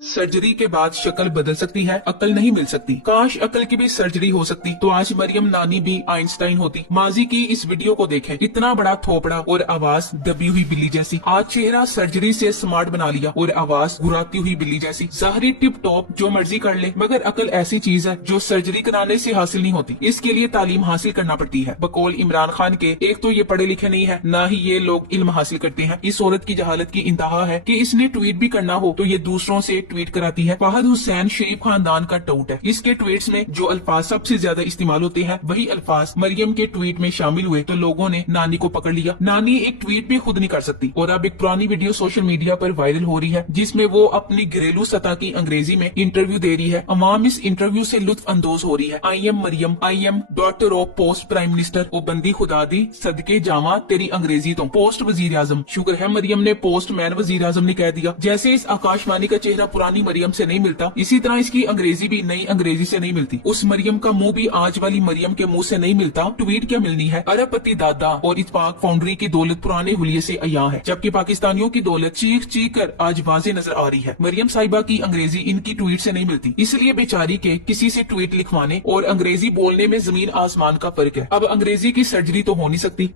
Surgery के बाद शक्ल बदल सकती है, अकल नहीं मिल सकती। काश अकल की भी सर्जरी हो सकती तो आज मरियम नानी भी आइंस्टाइन होती। माजी की इस वीडियो को देखें, इतना बड़ा थोपड़ा और आवाज दबी हुई बिल्ली जैसी। आज चेहरा सर्जरी से स्मार्ट बना लिया और आवाज घुराती हुई बिल्ली जैसी। जाहिर टिप टॉप जो मर्जी कर ले, मगर अकल ऐसी चीज है जो सर्जरी कराने से हासिल नहीं होती। इसके लिए तालीम हासिल करना पड़ती है। बकौल इमरान खान के, एक तो ये पढ़े लिखे नहीं है, ना ही ये लोग इल्म हासिल करते हैं। इस औरत की जहालत की इंतहा है कि इसने ट्वीट भी करना हो तो ये दूसरों से ट्वीट कराती है। फहद हुसैन शरीफ खानदान का टूट है। इसके ट्वीट्स में जो अल्फाज सबसे ज्यादा इस्तेमाल होते हैं वही अल्फाज मरियम के ट्वीट में शामिल हुए तो लोगों ने नानी को पकड़ लिया। नानी एक ट्वीट भी खुद नहीं कर सकती। और अब एक पुरानी वीडियो सोशल मीडिया पर वायरल हो रही है जिसमें वो अपनी घरेलू सतह की अंग्रेजी में इंटरव्यू दे रही है। अवाम इस इंटरव्यू से लुत्फ अंदोज हो रही है। I am Mariam, I am daughter of post prime minister. ओ बंदी खुदा दी सदके जावा तेरी अंग्रेजी तो पोस्ट वजीर आजम। शुक्र है मरियम ने पोस्ट मैन वजीर आजम ने कह दिया। जैसे इस आकाशवाणी का चेहरा पुरानी मरियम से नहीं मिलता, इसी तरह इसकी अंग्रेजी भी नई अंग्रेजी से नहीं मिलती। उस मरियम का मुंह भी आज वाली मरियम के मुंह से नहीं मिलता। ट्वीट क्या मिलनी है। अरबपति दादा और इत्तेफाक फाउंड्री की दौलत पुराने हुलिये से अया है, जबकि पाकिस्तानियों की दौलत चीख चीख कर आज वाजे नजर आ रही है। मरियम साहिबा की अंग्रेजी इनकी ट्वीट से नहीं मिलती, इसलिए बेचारी के किसी से ट्वीट लिखवाने और अंग्रेजी बोलने में जमीन आसमान का फर्क है। अब अंग्रेजी की सर्जरी तो हो नहीं सकती।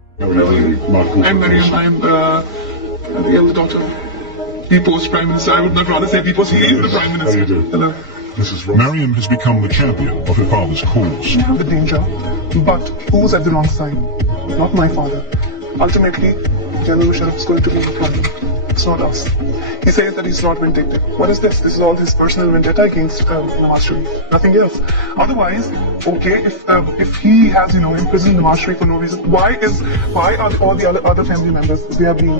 The post prime minister. I would not rather say because he is the prime minister. Hello. Mariam has become the champion of her father's cause. We have the danger, but who's at the wrong side? Not my father. Ultimately, General Musharraf is going to be the problem. It's not us. He says that he's not vindictive. What is this? This is all his personal vendetta against Nawaz Sharif. Nothing else. Otherwise, okay, if he has imprisoned Nawaz Sharif for no reason, why are all the other family members they are being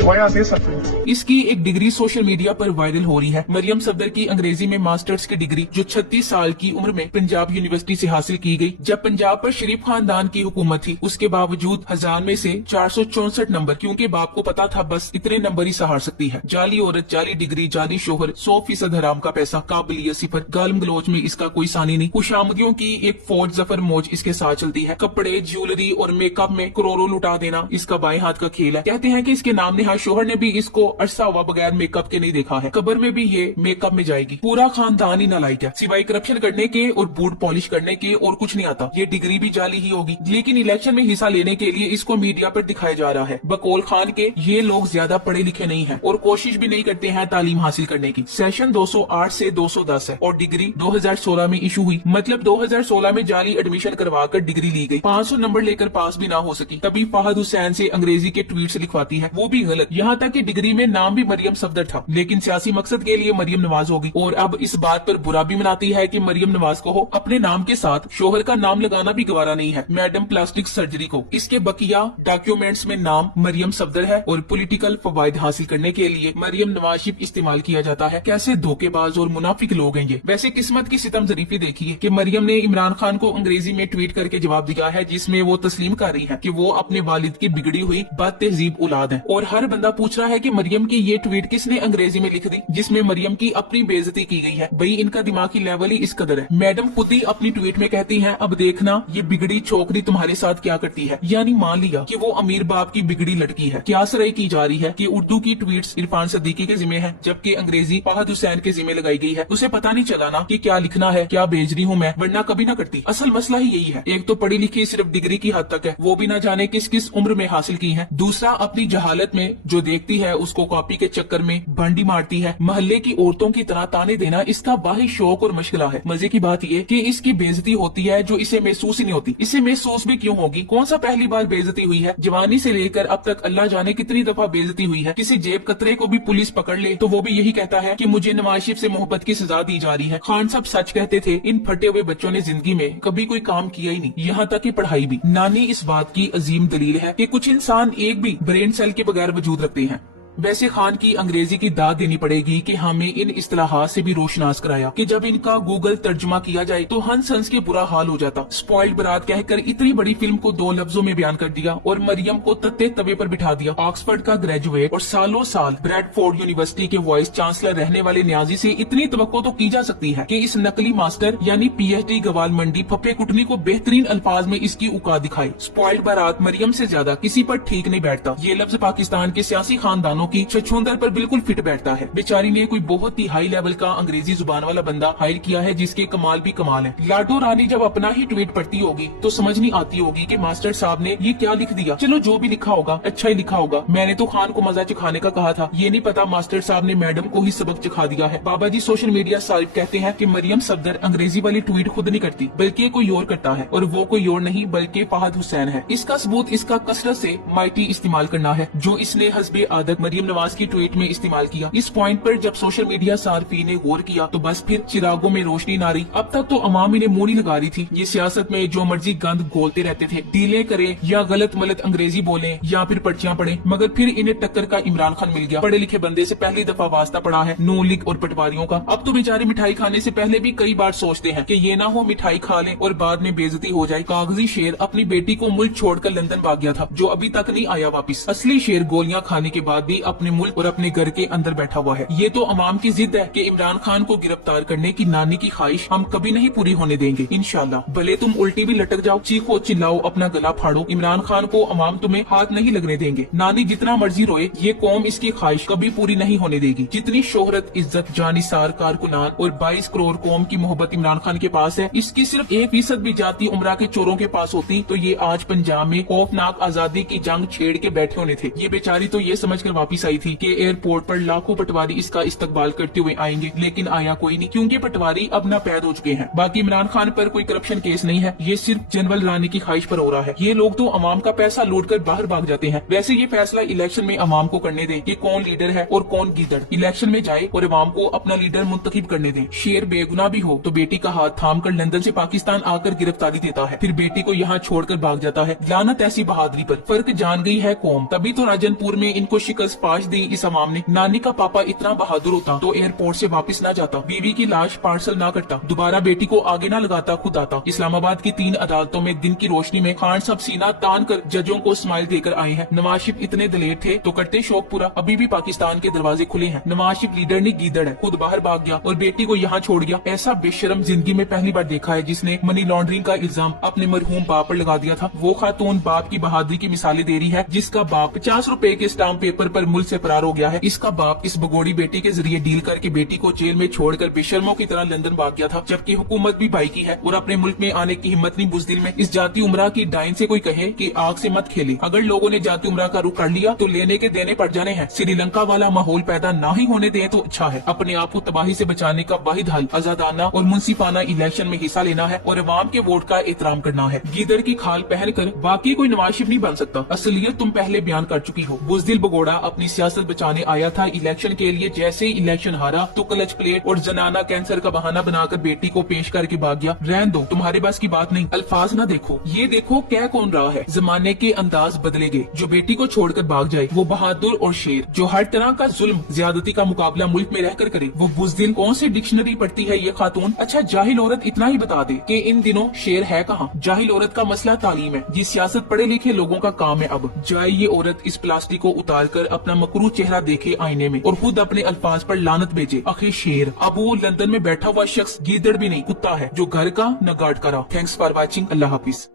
why are they suffering? इसकी एक degree social media पर viral हो रही है। मरियम सफदर की अंग्रेजी में masters की डिग्री जो 36 साल की उम्र में पंजाब यूनिवर्सिटी से हासिल की गई। जब पंजाब पर शरीफ खानदान की हुकूमत थी उसके बावजूद 1000 में से 464 नंबर, क्योंकि बाप को पता था बस इतने नंबर ही सहार सकती है। जाली औरत, जाली डिग्री, जाली शोहर, 100% हराम का पैसा, काबिलियत सिफर, गालम गलोच में इसका कोई सानी नहीं। खुशामदियों की एक फौज जफर मौज इसके साथ चलती है। कपड़े, ज्वेलरी और मेकअप में करोड़ों लुटा देना इसका बाएं हाथ का खेल है। कहते हैं कि इसके नाम नेहा शोहर ने भी इसको अरसा हुआ बगैर मेकअप के नहीं देखा है। कब्र में भी ये मेकअप में जाएगी। पूरा खानदान ही नालायक है, सिवाय करप्शन करने के और बूट पॉलिश करने के और कुछ नहीं आता। ये डिग्री भी जाली ही होगी, लेकिन इलेक्शन में हिस्सा लेने के लिए इसको मीडिया पर दिखाया जा रहा है। बकौल खान के, ये लोग ज्यादा पढ़े लिखे नहीं है और कोशिश भी नहीं करते हैं तालीम हासिल करने की। सेशन 208 से 210 है और डिग्री 2016 में इशू हुई, मतलब 2016 में जाली एडमिशन करवाकर डिग्री ली गई। 500 नंबर लेकर पास भी ना हो सकी, तभी फहद हुसैन से अंग्रेजी के ट्वीट लिखवाती है, वो भी गलत। यहाँ तक कि डिग्री में नाम भी मरियम सफदर था, लेकिन सियासी मकसद के लिए मरियम नवाज होगी। और अब इस बात पर बुरा भी मनाती है कि मरियम नवाज को अपने नाम के साथ शोहर का नाम लगाना भी गवारा नहीं है, मैडम प्लास्टिक सर्जरी को। इसके बकिया डॉक्यूमेंट्स में नाम मरियम सफदर है और पॉलिटिकल फवायद हासिल करने के लिए मरियम नवाज इस्तेमाल किया जाता है। कैसे धोखेबाज और मुनाफिक लोग हैं ये। वैसे किस्मत की सितम जरीफी देखिए कि मरियम ने इमरान खान को अंग्रेजी में ट्वीट करके जवाब दिया है, जिसमें वो तस्लीम कर रही है कि वो अपने वालिद की बिगड़ी हुई बदतहजीब औलाद है। और हर बंदा पूछ रहा है कि मरियम की ये ट्वीट किसने अंग्रेजी में लिख दी जिसमें मरियम की अपनी बेइज्जती की गई है। भाई इनका दिमागी लेवल ही इस कदर है। मैडम खुद ही अपनी ट्वीट में कहती हैं, अब देखना ये बिगड़ी छोकरी तुम्हारे साथ क्या करती है। यानी मान लिया कि वो अमीर बाप की बिगड़ी लड़की है। क्या सराई की जा रही है कि उर्दू की ट्वीट्स इरफान सदीकी के जिम्मे है, जबकि अंग्रेजी फहद हुसैन के जिम्मे लगाई गई है। उसे पता नहीं चला ना कि क्या लिखना है, क्या भेज रही हूँ मैं, वरना कभी ना करती। असल मसला ही यही है। एक तो पढ़ी लिखी सिर्फ डिग्री की हद तक है, वो भी ना जाने किस किस उम्र में हासिल की है। दूसरा अपनी जहालत में जो देखती है उसको कॉपी के चक्कर में बंडी मारती है। महल्ले की औरतों की तरह ताने देना इसका बाही शौक और मशगला है। मजे की बात यह कि इसकी बेइज्जती होती है जो इसे महसूस ही नहीं होती। इसे महसूस भी क्यों होगी, कौन सा पहली बार बेइज्जती हुई है। जवानी से लेकर अब तक अल्लाह जाने कितनी दफा बेइज्जती हुई है। किसी जेब कतरे को भी पुलिस पकड़ ले तो वो भी यही कहता है कि मुझे नवाज शरीफ से मोहब्बत की सजा दी जा रही है। खान साहब सच कहते थे, इन फटे हुए बच्चों ने जिंदगी में कभी कोई काम किया ही नहीं, यहाँ तक कि पढ़ाई भी। नानी इस बात की अजीम दलील है कि कुछ इंसान एक भी ब्रेन सेल के बगैर वजूद रखते हैं। वैसे खान की अंग्रेजी की दाद देनी पड़ेगी कि हमें इन इस्तिलाहात से भी रोशनास कराया कि जब इनका गूगल तर्जुमा किया जाए तो हंस हंस के बुरा हाल हो जाता। स्पॉइल्ड बरात कहकर इतनी बड़ी फिल्म को 2 लफ्जों में बयान कर दिया और मरियम को तत्ते तवे पर बिठा दिया। ऑक्सफोर्ड का ग्रेजुएट और सालों साल ब्रैडफोर्ड यूनिवर्सिटी के वाइस चांसलर रहने वाले न्याजी से इतनी तवक्को तो की जा सकती है कि इस नकली मास्टर यानी PhD गवाल मंडी फप्पे कुटनी को बेहतरीन अल्फाज में इसकी औकात दिखाए। स्पॉइल्ड बारात मरियम से ज्यादा किसी पर ठीक नहीं बैठता। ये लफ्ज पाकिस्तान के सियासी खानदानों कि छछूंदर पर बिल्कुल फिट बैठता है। बेचारी ने कोई बहुत ही हाई लेवल का अंग्रेजी जुबान वाला बंदा हायर किया है, जिसके कमाल भी कमाल है। लाडो रानी जब अपना ही ट्वीट पढ़ती होगी तो समझ नहीं आती होगी कि मास्टर साहब ने ये क्या लिख दिया। चलो जो भी लिखा होगा अच्छा ही लिखा होगा, मैंने तो खान को मजा चखाने का कहा था, ये नहीं पता मास्टर साहब ने मैडम को ही सबक चखा दिया है। बाबा जी सोशल मीडिया साहिब कहते हैं कि मरियम सफदर अंग्रेजी वाली ट्वीट खुद नहीं करती बल्कि कोई और करता है, और वो कोई और नहीं बल्कि फहद हुसैन है। इसका सबूत इसका कसरत से माइटी इस्तेमाल करना है जो इसने हस्बे आदत मरियम नवाज की ट्वीट में इस्तेमाल किया। इस पॉइंट पर जब सोशल मीडिया सार्फी ने गौर किया तो बस फिर चिरागों में रोशनी ना रही। अब तक तो अवाम इन्हें मुंह नहीं लगा रही थी, ये सियासत में जो मर्जी गंद घोलते रहते थे, डीले करे या गलत मलत अंग्रेजी बोले या फिर पर्चियां पढ़े, मगर फिर इन्हें टक्कर का इमरान खान मिल गया। पढ़े लिखे बंदे से पहली दफा वास्ता पड़ा है नून लीग और पटवारियों का। अब तो बेचारे मिठाई खाने से पहले भी कई बार सोचते हैं कि ये ना हो मिठाई खा लें और बाद में बेइज्जती हो जाए। कागजी शेर अपनी बेटी को मुल्क छोड़कर लंदन भाग गया था, जो अभी तक नहीं आया वापिस। असली शेर गोलियां खाने के बाद भी अपने मुल्क और अपने घर के अंदर बैठा हुआ है। ये तो अवाम की जिद है कि इमरान खान को गिरफ्तार करने की नानी की ख्वाहिश हम कभी नहीं पूरी होने देंगे इंशाल्लाह। भले तुम उल्टी भी लटक जाओ, चीखो चिल्लाओ, अपना गला फाड़ो, इमरान खान को अवाम तुम्हें हाथ नहीं लगने देंगे। नानी जितना मर्जी रोए, ये कौम इसकी ख्वाहिश कभी पूरी नहीं होने देगी। जितनी शोहरत, इज्जत, जानिसार, कारकुनान और 22 करोड़ कौम की मोहब्बत इमरान खान के पास है, इसकी सिर्फ 1% भी जाती उम्रा के चोरों के पास होती तो ये आज पंजाब में खौफनाक आजादी की जंग छेड़ के बैठे होने थे। ये बेचारी तो ये समझकर वापिस आई थी कि एयरपोर्ट पर लाखों पटवारी इसका इस्तकबाल करते हुए आएंगे, लेकिन आया कोई नहीं, क्योंकि पटवारी अब नापैद हो चुके हैं। बाकी इमरान खान पर कोई करप्शन केस नहीं है, ये सिर्फ जनरल रानी की ख्वाहिश पर हो रहा है। ये लोग तो अवाम का पैसा लूट कर बाहर भाग जाते हैं। वैसे ये फैसला इलेक्शन में अवाम को करने दें कि कौन लीडर है और कौन गीदड़। इलेक्शन में जाए और अवाम को अपना लीडर मुंतखब करने दें। शेर बेगुनाह भी हो तो बेटी का हाथ थाम कर लंदन से पाकिस्तान आकर गिरफ्तारी देता है, फिर बेटी को यहाँ छोड़कर भाग जाता है। लानत ऐसी बहादुरी पर। फर्क जान गई है कौम, तभी तो राजनपुर में इनको शिकस्त पाश दी इस अवाम ने। नानी का पापा इतना बहादुर होता तो एयरपोर्ट से वापस ना जाता, बीवी की लाश पार्सल ना करता, दोबारा बेटी को आगे ना लगाता, खुद आता। इस्लामाबाद की 3 अदालतों में दिन की रोशनी में खान साहब सीना तान कर जजों को स्माइल देकर आए हैं। नवाज शरीफ इतने दलेर थे तो करते शौक पूरा, अभी भी पाकिस्तान के दरवाजे खुले हैं। नवाज शरीफ लीडर नहीं गीदड़ है, खुद बाहर भाग गया और बेटी को यहाँ छोड़ गया। ऐसा बेशरम जिंदगी में पहली बार देखा है जिसने मनी लॉन्ड्रिंग का इल्जाम अपने मरहूम बाप पर लगा दिया था। वो खातून बाप की बहादुरी की मिसालें दे रही है, जिसका बाप 50 रुपए के स्टाम्प पेपर पर मुल्क से फरार हो गया है। इसका बाप इस भगोड़ी बेटी के जरिए डील करके बेटी को जेल में छोड़कर बेशर्मों की तरह लंदन भाग गया था, जबकि हुकूमत भी भाई की है और अपने मुल्क में आने की हिम्मत नहीं बुज़दिल में। इस जाती उमरा की डाइन से कोई कहे कि आग से मत खेले, अगर लोगों ने जाती उमरा का रुख कर लिया तो लेने के देने पड़ जाने हैं। श्रीलंका वाला माहौल पैदा ना ही होने दें तो अच्छा है। अपने आप को तबाही से बचाने का वाहिद हल आजादाना और मुंसिफाना इलेक्शन में हिस्सा लेना है और अवाम के वोट का एहतराम करना है। गीदड़ की खाल पहन कर बाकी कोई नवाज शरीफ नहीं बन सकता। असलियत तुम पहले बयान कर चुकी हो। बुज़दिल भगोड़ा अपनी सियासत बचाने आया था इलेक्शन के लिए, जैसे ही इलेक्शन हारा तो क्लच प्लेट और जनाना कैंसर का बहाना बनाकर बेटी को पेश करके भाग गया। रहन दो, तुम्हारे पास की बात नहीं। अल्फाज ना देखो, ये देखो क्या कौन रहा है। जमाने के अंदाज बदलेंगे। जो बेटी को छोड़कर भाग जाए वो बहादुर और शेर, जो हर तरह का जुल्म ज्यादती का मुकाबला मुल्क में रहकर करे वो बुज़दिल। कौन सी डिक्शनरी पढ़ती है ये खातून? अच्छा जाहिल औरत इतना ही बता दे कि इन दिनों शेर है कहाँ। जाहिल औरत का मसला तालीम है, ये सियासत पढ़े लिखे लोगों का काम है। अब जाए ये औरत इस प्लास्टिक को उतार कर अपना मकरू चेहरा देखे आईने में और खुद अपने अल्फाज पर लानत भेजे। आखिर शेर। अब वो लंदन में बैठा हुआ शख्स गीदड़ भी नहीं, कुत्ता है जो घर का न गार्ड का रहा। Thanks for watching. Allah Hafiz.